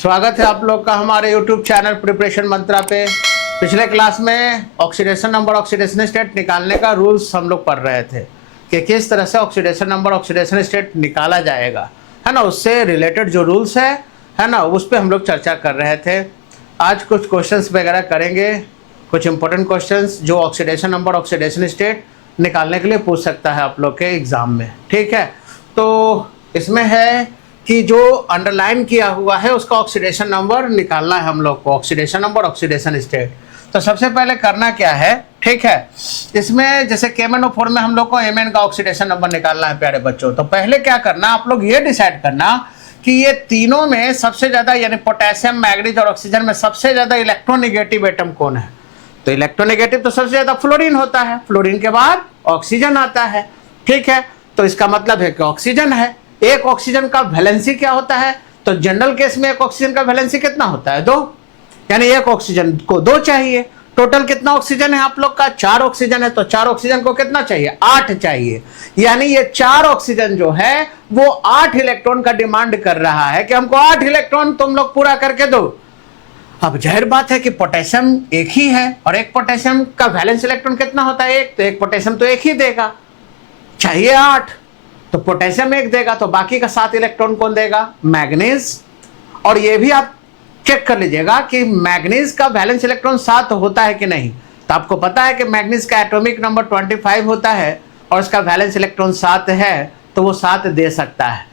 स्वागत है आप लोग का हमारे YouTube चैनल प्रिपरेशन मंत्रा पे। पिछले क्लास में ऑक्सीडेशन नंबर ऑक्सीडेशन स्टेट निकालने का रूल्स हम लोग पढ़ रहे थे कि किस तरह से ऑक्सीडेशन नंबर ऑक्सीडेशन स्टेट निकाला जाएगा, है ना। उससे रिलेटेड जो रूल्स है ना, उस पर हम लोग चर्चा कर रहे थे। आज कुछ क्वेश्चंस वगैरह करेंगे, कुछ इंपॉर्टेंट क्वेश्चंस जो ऑक्सीडेशन नंबर ऑक्सीडेशन स्टेट निकालने के लिए पूछ सकता है आप लोग के एग्जाम में, ठीक है। तो इसमें है कि जो अंडरलाइन किया हुआ है उसका ऑक्सीडेशन नंबर निकालना है हम लोग को, ऑक्सीडेशन नंबर ऑक्सीडेशन स्टेट। तो सबसे पहले करना क्या है, ठीक है, इसमें जैसे KMnO4 में हम लोग को Mn का ऑक्सीडेशन नंबर निकालना है प्यारे बच्चों। तो पहले क्या करना, आप लोग ये डिसाइड करना कि ये तीनों में सबसे ज्यादा यानी पोटेशियम, मैग्नीज और ऑक्सीजन में सबसे ज्यादा इलेक्ट्रोनेगेटिव एटम कौन है। तो इलेक्ट्रोनेगेटिव तो सबसे ज्यादा फ्लोरीन होता है, फ्लोरीन के बाद ऑक्सीजन आता है, ठीक है। तो इसका मतलब है कि ऑक्सीजन है। एक ऑक्सीजन का वैलेंसी क्या होता है, तो जनरल केस में एक ऑक्सीजन का वैलेंसी कितना होता है, 2, यानी एक ऑक्सीजन को 2 चाहिए। टोटल कितना ऑक्सीजन है आप लोग का, 4 ऑक्सीजन है, तो 4 ऑक्सीजन को कितना चाहिए, 8 चाहिए। यानी ये 4 ऑक्सीजन जो है वो 8 इलेक्ट्रॉन का डिमांड कर रहा है कि हमको 8 इलेक्ट्रॉन तुम लोग पूरा करके दो। अब जाहिर बात है कि पोटेशियम एक ही है और एक पोटेशियम का वैलेंस इलेक्ट्रॉन कितना होता है, 1, तो एक पोटेशियम तो एक ही देगा, चाहिए 8, तो पोटेशियम 1 देगा, तो बाकी का 7 इलेक्ट्रॉन कौन देगा, मैग्नीज। और ये भी आप चेक कर लीजिएगा कि मैग्नीज का वैलेंस इलेक्ट्रॉन 7 होता है कि नहीं। तो आपको पता है कि मैग्नीज का एटॉमिक नंबर 25 होता है और उसका वैलेंस इलेक्ट्रॉन 7 है, तो वो 7 दे सकता है।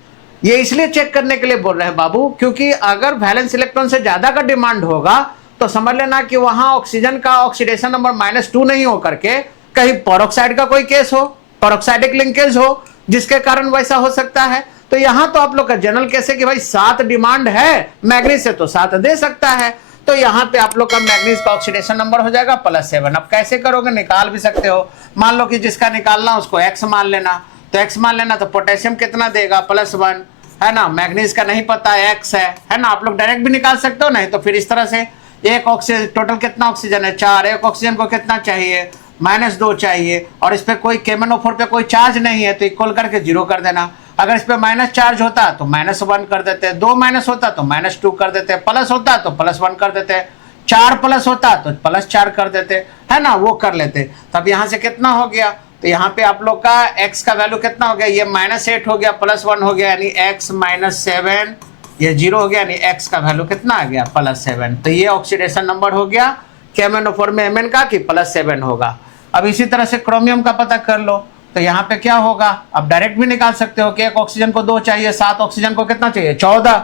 ये इसलिए चेक करने के लिए बोल रहे हैं बाबू, क्योंकि अगर वैलेंस इलेक्ट्रॉन से ज्यादा का डिमांड होगा तो समझ लेना कि वहां ऑक्सीजन का ऑक्सीडेशन नंबर -2 नहीं हो करके कहीं पेरोक्साइड का कोई केस हो, पेरोक्साइडिक लिंकेज हो, जिसके कारण वैसा हो सकता है। तो यहां तो आप लोग का जनरल केस है कि भाई 7 डिमांड है मैग्नीज से, तो 7 दे सकता है। तो यहां पे आप लोग का मैग्नीज का ऑक्सीडेशन नंबर हो जाएगा +7। अब कैसे करोगे, निकाल भी सकते हो। मान लो कि जिसका निकालना उसको X मान लेना, तो X मान लेना, तो पोटेशियम कितना देगा, +1, है ना। मैग्नीज का नहीं पता, X है ना। आप लोग डायरेक्ट भी निकाल सकते हो, नहीं तो फिर इस तरह से एक ऑक्सीजन, टोटल कितना ऑक्सीजन है, 4, एक ऑक्सीजन को कितना चाहिए, -2 चाहिए। और इस पे कोई KMnO4 पे कोई चार्ज नहीं है, तो इक्वल करके 0 कर देना। अगर इस पे माइनस चार्ज होता तो -1 कर देते, 2 माइनस होता तो -2 कर देते, प्लस होता तो +1 कर देते, 4 प्लस होता तो +4 कर देते, है ना, वो कर लेते। तब यहाँ से कितना हो गया, तो यहाँ पे आप लोग का x का वैल्यू कितना हो गया, ये -8 हो गया, +1 हो गया, यानी x -7, ये 0 हो गया, यानी x का वैल्यू कितना आ गया, +7। तो ये ऑक्सीडेशन नंबर हो गया KMnO4 में Mn का कि +7 होगा। अब इसी तरह से क्रोमियम का पता कर लो, तो यहाँ पे क्या होगा, अब डायरेक्ट भी निकाल सकते हो कि एक ऑक्सीजन को 2 चाहिए, 7 ऑक्सीजन को कितना चाहिए, 14।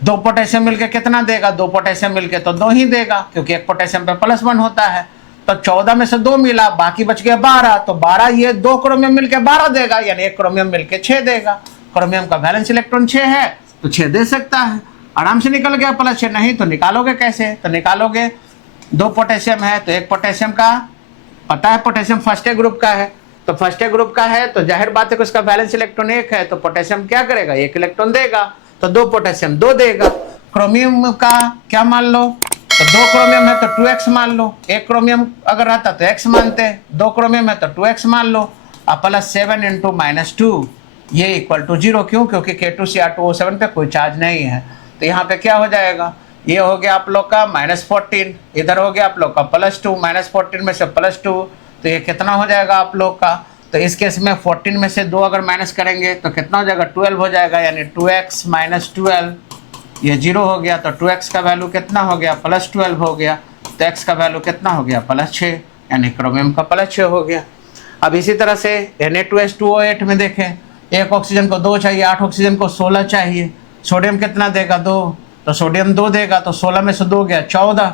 2 पोटेशियम मिलके कितना देगा, 2 पोटेशियम मिलके तो 2 ही देगा, क्योंकि एक पोटेशियम पे +1 होता है। तो 14 में से 2 मिला, बाकी बच गया 12, तो 12 ये 2 क्रोमियम मिलके 12 देगा, यानी एक क्रोमियम मिलके 6 देगा। क्रोमियम का वैलेंस इलेक्ट्रॉन 6 है, तो 6 दे सकता है, आराम से निकल गया +6। नहीं तो निकालोगे कैसे, तो निकालोगे, 2 पोटेशियम है, तो एक पोटेशियम का पता है, पोटेशियम फर्स्ट ग्रुप का है, तो फर्स्ट ग्रुप का है तो जाहिर बात है कि उसका वैलेंस इलेक्ट्रॉन 1 है, तो पोटेशियम क्या करेगा, 1 इलेक्ट्रॉन देगा, तो 2 पोटेशियम 2 देगा। क्रोमियम का क्या मान लो, तो 2 क्रोमियम है तो 2x मान लो, 1 क्रोमियम अगर रहता तो x मानते, 2 क्रोमियम है तो 2x मान लो, अब +7 × -2 ये = 0। क्यों, क्योंकि K2Cr2O7 पे कोई चार्ज नहीं है। तो यहाँ पे क्या हो जाएगा, ये हो गया आप लोग का -14, इधर हो गया आप लोग का +2, -14 में से +2, तो ये कितना हो जाएगा आप लोग का, तो इस केस में 14 में से 2 अगर माइनस करेंगे तो कितना हो जाएगा, 12 हो जाएगा, यानी 2x - 12, ये 0 हो गया, तो 2x का वैल्यू कितना हो गया, +12 हो गया, तो x का वैल्यू कितना हो गया, +6, यानी क्रोमियम का +6 हो गया। अब इसी तरह से Na2H2O8 में देखें, एक ऑक्सीजन को 2 चाहिए, 8 ऑक्सीजन को 16 चाहिए, सोडियम कितना देगा, 2, तो सोडियम 2 देगा, तो 16 में से 2 गया 14,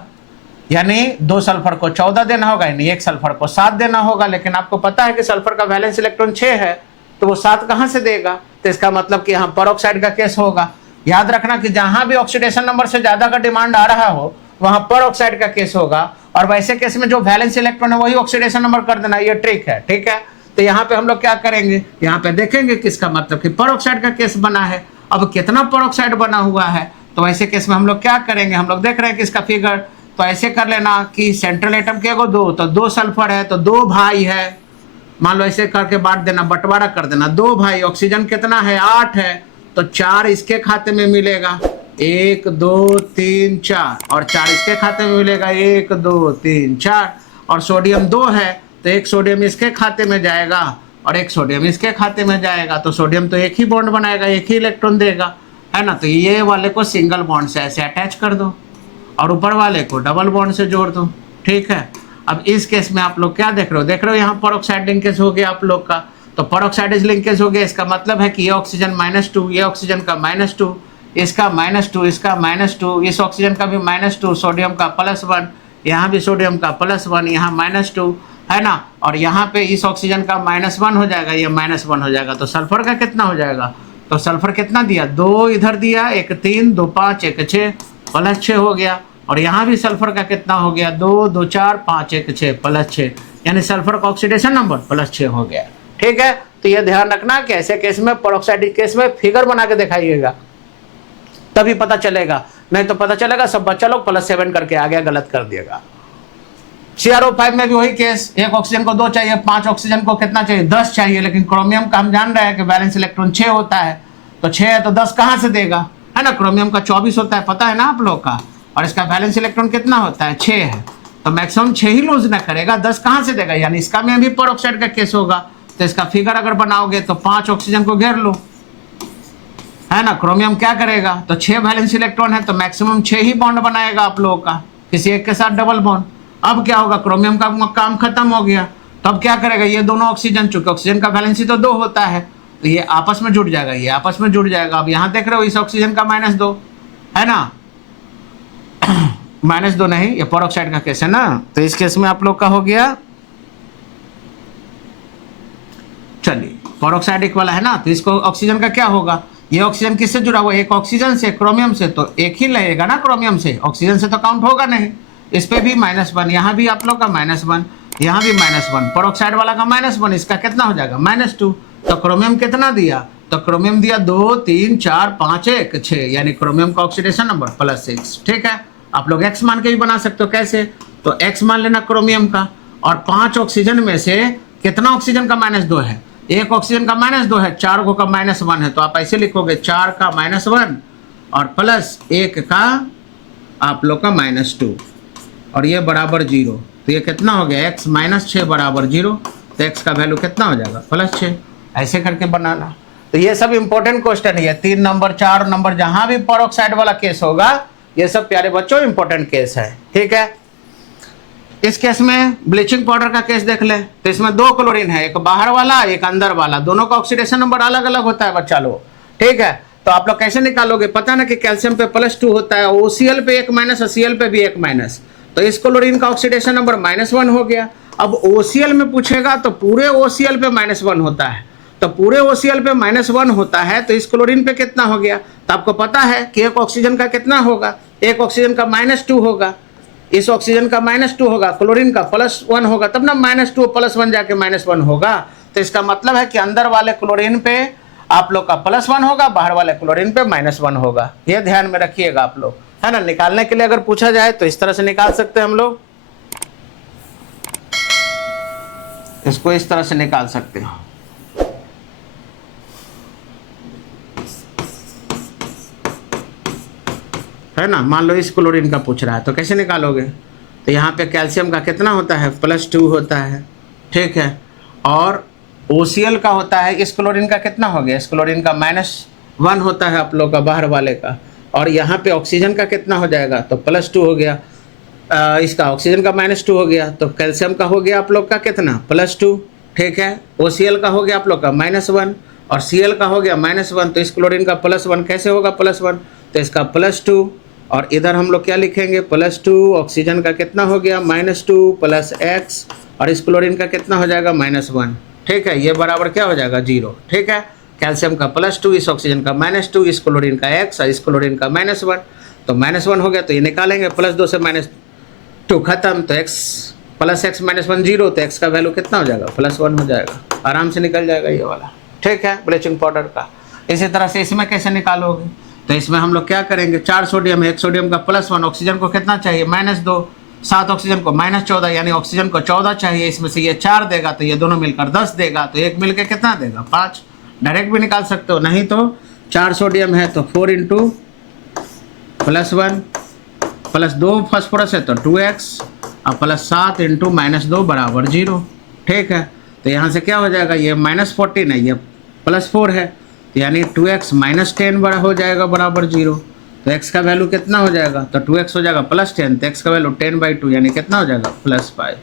यानी 2 सल्फर को 14 देना होगा, यानी 1 सल्फर को 7 देना होगा। लेकिन आपको पता है कि सल्फर का वैलेंस इलेक्ट्रॉन 6 है, तो वो 7 कहाँ से देगा, तो इसका मतलब कि यहाँ पेरोक्साइड का केस होगा। याद रखना कि जहां भी ऑक्सीडेशन नंबर से ज्यादा का डिमांड आ रहा हो वहां पेरोक्साइड का केस होगा, और वैसे केस में जो वैलेंस इलेक्ट्रॉन है वही ऑक्सीडेशन नंबर कर देना, ये ट्रिक है, ठीक है। तो यहाँ पे हम लोग क्या करेंगे, यहाँ पे देखेंगे किसका मतलब कि पेरोक्साइड का केस बना है। अब कितना पेरोक्साइड बना हुआ है, तो ऐसे केस में हम लोग क्या करेंगे, हम लोग देख रहे हैं कि इसका फिगर, तो ऐसे कर लेना कि सेंट्रल एटम के 2, तो 2 सल्फर है, तो 2 भाई है, मान लो ऐसे करके बांट देना, बंटवारा कर देना, 2 भाई, ऑक्सीजन कितना है, 8 है, तो 4 इसके खाते में मिलेगा, 1 2 3 4 और 4 इसके खाते में मिलेगा 1 2 3 4 और सोडियम 2 है तो एक सोडियम इसके खाते में जाएगा और एक सोडियम इसके खाते में जाएगा, तो सोडियम तो एक ही बॉन्ड बनाएगा, एक ही इलेक्ट्रॉन देगा, है ना। तो ये वाले को सिंगल बॉन्ड से ऐसे अटैच कर दो और ऊपर वाले को डबल बॉन्ड से जोड़ दो, ठीक है। अब इस केस में आप लोग क्या देख रहे हो, देख रहे हो यहाँ पेरोक्साइड लिंकेज हो गया आप लोग का, तो पेरोक्साइड लिंकेज हो गया, इसका मतलब है कि ये ऑक्सीजन -2, ये ऑक्सीजन का -2, इसका -2, इसका -2, इस ऑक्सीजन का भी -2, सोडियम का +1, यहाँ भी सोडियम का +1, यहाँ -2, है ना। और यहाँ पे इस ऑक्सीजन का -1 हो जाएगा, ये -1 हो जाएगा, तो सल्फर का कितना हो जाएगा, तो सल्फर कितना दिया, 2 इधर दिया, 1 3 2 5 1 6 +6 हो गया। और यहाँ भी सल्फर का कितना हो गया, 2 2 4 5 1 6 +6, यानी सल्फर का ऑक्सीडेशन नंबर +6 हो गया, ठीक है। तो ये ध्यान रखना कि ऐसे केस में, पेरोक्साइड केस में फिगर बना के दिखाइएगा, तभी पता चलेगा, नहीं तो पता चलेगा सब बच्चा लोग +7 करके आ गया, गलत कर दिएगा। CrO5 में भी वही केस, एक ऑक्सीजन को 2 चाहिए, 5 ऑक्सीजन को कितना चाहिए, 10 चाहिए, लेकिन क्रोमियम का हम जान रहे हैं कि वैलेंस इलेक्ट्रॉन 6 होता है, तो 6 है तो 10 कहाँ से देगा, है ना। क्रोमियम का 24 होता है, पता है ना आप लोग का, और इसका वैलेंस इलेक्ट्रॉन कितना होता है, 6 है, तो मैक्सिमम 6 ही लूज ना करेगा, 10 कहाँ से देगा, यानी इसका में भी पेरोक्साइड का केस होगा। तो इसका फिगर अगर बनाओगे तो 5 ऑक्सीजन को घेर लो, है ना। क्रोमियम क्या करेगा, तो 6 वैलेंस इलेक्ट्रॉन है तो मैक्सिमम 6 ही बॉन्ड बनाएगा आप लोगों का, किसी एक के साथ डबल बॉन्ड। अब क्या होगा, क्रोमियम का काम खत्म हो गया, तो अब क्या करेगा, ये दोनों ऑक्सीजन, चूंकि ऑक्सीजन का वैलेंसी तो 2 होता है, तो ये आपस में जुड़ जाएगा, ये आपस में जुड़ जाएगा। अब यहाँ देख रहे हो इस ऑक्सीजन का -2 है ना, -2 नहीं, ये पेरोक्साइड का केस है ना, तो इस केस में आप लोग का हो गया, चलिए पेरोक्साइडिक वाला है ना, तो इसको ऑक्सीजन का क्या होगा, ये ऑक्सीजन किससे जुड़ा हुआ है, एक ऑक्सीजन से, क्रोमियम से, तो एक ही लगेगा ना क्रोमियम से, ऑक्सीजन से तो काउंट होगा नहीं। इस पे भी -1, यहाँ भी आप लोग का -1, यहाँ भी -1, पेरोक्साइड वाला का -1, इसका कितना हो जाएगा, -2। तो क्रोमियम कितना दिया, तो क्रोमियम दिया 2 3 4 5 1 6, यानी क्रोमियम का ऑक्सीडेशन नंबर +6, ठीक है। आप लोग x मान के भी बना सकते हो, कैसे, तो x मान लेना क्रोमियम का, और 5 ऑक्सीजन में से कितना ऑक्सीजन का -2 है, एक ऑक्सीजन का -2 है, 4 को का -1 है, तो आप ऐसे लिखोगे 4 का -1 और +1 का आप लोग का -2, और ये बराबर 0, तो ये कितना हो गया, x -6 बराबर 0, तो x का वैल्यू कितना हो जाएगा, +6, ऐसे करके बनाना। तो ये सब इंपॉर्टेंट क्वेश्चन है, 3 नंबर 4 नंबर जहां भी पेरोक्साइड वाला केस होगा, ये सब प्यारे बच्चों इंपॉर्टेंट केस है, ठीक है। इस केस में ब्लीचिंग पाउडर का केस देख ले, तो इसमें 2 क्लोरीन है, एक बाहर वाला एक अंदर वाला, दोनों का ऑक्सीडेशन नंबर अलग अलग होता है बच्चा लोग, ठीक है। तो आप लोग कैसे निकालोगे, पता ना कि कैल्शियम पे +2 होता है, OCl पे 1 और Cl पे भी 1, तो इस क्लोरीन का ऑक्सीडेशन नंबर -1 हो गया। अब OCl में पूछेगा तो पूरे OCl पे -1 होता है, तो पूरे OCl पे -1 होता है, तो इस क्लोरीन पे कितना हो गया, तो आपको पता है कि एक ऑक्सीजन का कितना होगा, एक ऑक्सीजन का -2 होगा, इस ऑक्सीजन का -2 होगा, क्लोरीन का +1 होगा, तब ना -2 +1 जाके -1 होगा। तो इसका मतलब है कि अंदर वाले क्लोरीन पे आप लोग का +1 होगा, बाहर वाले क्लोरीन पे -1 होगा, ये ध्यान में रखिएगा आप लोग, है ना। निकालने के लिए अगर पूछा जाए तो इस तरह से निकाल सकते हैं हम लोग, इसको इस तरह से निकाल सकते हो, है ना। मान लो इस क्लोरीन का पूछ रहा है तो कैसे निकालोगे, तो यहाँ पे कैल्शियम का कितना होता है, +2 होता है, ठीक है, और OCl का होता है, इस क्लोरीन का कितना हो गया, इस क्लोरीन का -1 होता है आप लोग का बाहर वाले का, और यहाँ पे ऑक्सीजन का कितना हो जाएगा, तो +2 हो गया, इसका ऑक्सीजन का -2 हो गया, तो कैल्शियम का हो गया आप लोग का कितना, +2, ठीक है। OCl का हो गया आप लोग का -1 और Cl का हो गया -1, तो इस क्लोरीन का +1 कैसे होगा, +1, तो इसका +2, और इधर हम लोग क्या लिखेंगे, +2, ऑक्सीजन का कितना हो गया, -2 + x, और इस क्लोरीन का कितना हो जाएगा, -1, ठीक है, ये बराबर क्या हो जाएगा, 0, ठीक है। कैल्शियम का +2, इस ऑक्सीजन का -2, इस क्लोरीन का x और इस क्लोरीन का -1, तो -1 हो गया, तो ये निकालेंगे, +2 से -2 खत्म, तो x + x -1 0, तो x का वैल्यू कितना हो जाएगा, +1 हो जाएगा, आराम से निकल जाएगा ये वाला, ठीक है, ब्लीचिंग पाउडर का। इसी तरह से इसमें कैसे निकालोगे, तो इसमें हम लोग क्या करेंगे, 4 सोडियम है, 1 सोडियम का +1, ऑक्सीजन को कितना चाहिए, -2, 7 ऑक्सीजन को -14, यानी ऑक्सीजन को 14 चाहिए, इसमें से ये 4 देगा, तो ये दोनों मिलकर 10 देगा, तो एक मिलकर कितना देगा, 5, डायरेक्ट भी निकाल सकते हो, नहीं तो 4 सोडियम है तो 4 × +1 +2 फास्फोरस है तो 2x और +7 × -2 बराबर 0। ठीक है, तो यहाँ से क्या हो जाएगा, ये -14 है, ये +4 है, तो यानी 2x -10 बड़ा हो जाएगा बराबर 0। तो x का वैल्यू कितना हो जाएगा, तो 2x हो जाएगा +10, तो x का वैल्यू 10/2 यानी कितना हो जाएगा +5।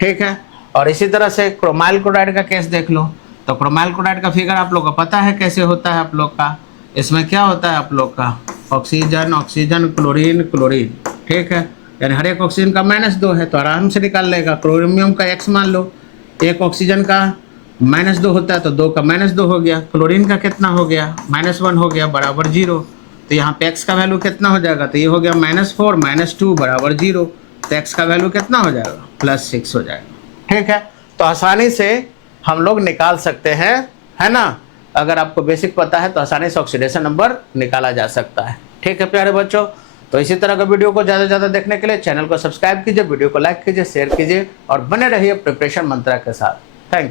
ठीक है, और इसी तरह से क्रोमाइल क्लोराइड का केस देख लो। तो क्रोमाइल क्लोराइड का फिगर आप लोग को पता है कैसे होता है आप लोग का। इसमें क्या होता है आप लोग का, ऑक्सीजन ऑक्सीजन क्लोरीन क्लोरीन। ठीक है, यानी हर एक ऑक्सीजन का -2 है तो आराम से निकाल लेगा। क्लोरीमियम का x मान लो, एक ऑक्सीजन का -2 होता है तो 2 का -2 हो गया। क्लोरीन का कितना हो गया, -1 हो गया बराबर 0। तो यहाँ पे x का वैल्यू कितना हो जाएगा, तो ये हो गया -4 -2 बराबर 0। तो x का वैल्यू कितना हो जाएगा, +6 हो जाएगा। ठीक है, तो आसानी से हम लोग निकाल सकते हैं, है ना। अगर आपको बेसिक पता है तो आसानी से ऑक्सीडेशन नंबर निकाला जा सकता है। ठीक है प्यारे बच्चों, तो इसी तरह का वीडियो को ज़्यादा से ज़्यादा देखने के लिए चैनल को सब्सक्राइब कीजिए, वीडियो को लाइक कीजिए, शेयर कीजिए और बने रहिए प्रिपरेशन मंत्रा के साथ। Thank you.